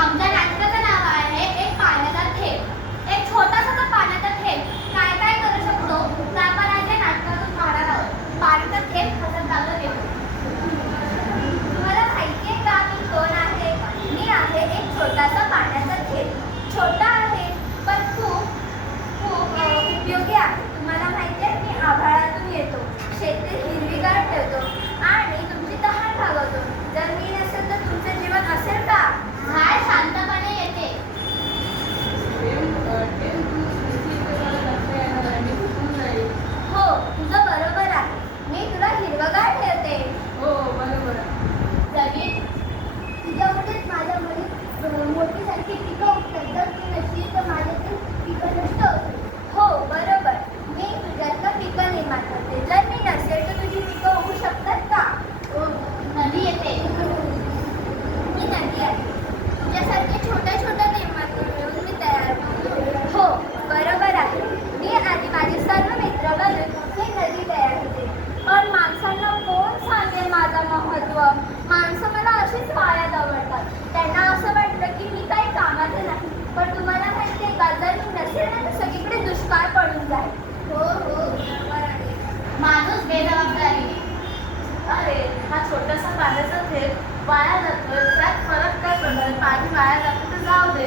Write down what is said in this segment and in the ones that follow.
आमच्या नाटकाचं नाव आहे एक पाण्याचा थेंब. एक छोटासा तो पाण्याचा थेंब काय काय करू शकतो ते आपण आज या नाटकातून पाहणार आहोत. पाण्याचा थेंब कसा चालत येतो. तुम्हाला माहिती आहे का मी कोण आहे? मी आहे एक छोटासा पाण्याचा थेंब. छोटा आहे पण खूप खूप उपयोगी आहे. तुम्हाला माहिती आहे मी आभाळातून येतो, शेती हिरवीगार ठेवतो आणि तुमची तहान भागवतो. जर मी नसेल तर तुमचं जीवन असेल का? झाड शांतपणे येते. हो, तुझं बरोबर आहे. मी तुला हिरवगार ठेवते. हो बरोबर. जमीन तुझ्यामुळेच माझ्या मुली मोठीसारखी पिकं उठतात. जर तू नसशील तर माझ्यातील पिकं नष्ट होतील. हो बरोबर. मी तुझ्यातलं पिकं निर्माण करते. जर मी नसेल तर तुझी पिकं उगू शकतात का? हो, नदी येते. मी नदी आहे. तुझ्यासारखे छोट्या छोट्या नियमातून मिळून मी तयार होतो. हो बरोबर आहे. मी आधी माझे सर्व मित्र बनून ही नदी तयार होते. पण माणसांना कोण सांगेल माझं महत्त्व? माणसं मला अशीच वायात आवडतात. त्यांना असं वाटतं की मी काही कामाचं नाही. पण तुम्हाला माहिती आहे का, जर मी नसेल ना तर सगळीकडे दुष्काळ पडून जाईल. हो हो बरोबर आहे. माणूस बेजबाबदारी. अरे हा छोटासा पाण्याचा थेंब वाया जातोय, त्यात फरक काय पडणार? पाणी वाया जातं तर जाऊ दे.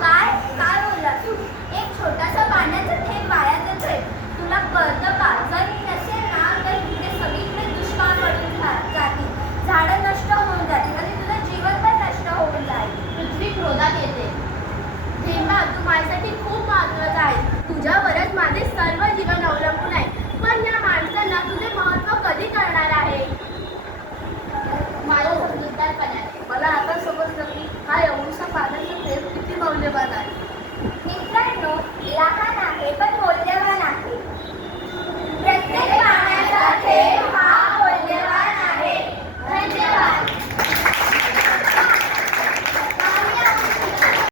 काय काय बोलला तू? एक छोटासा पाण्याचा थेंब वाया जातोय. तुला कळतं का? जर मी नसेल ना तर इथे सगळीकडे दुष्काळ पडून जातील, झाडं नष्ट होऊन जातील आणि तुझं जीवन पण नष्ट होऊन जाईल. पृथ्वी क्रोधात येते. थेंबा तू माझ्यासाठी खूप महत्त्वाचा आहे. तुझ्यावरच माझे सर्व जीवन अवलंबून आहे. पण या माणसांना तुझे महत्त्व कधी कळणार आहे? माझ्या समजूतदारपणाने. मला आता समजलं की हा एवढसा पाण्याचा थेंब किती मौल्यवान आहे. मित्रांनो, लहान आहे पण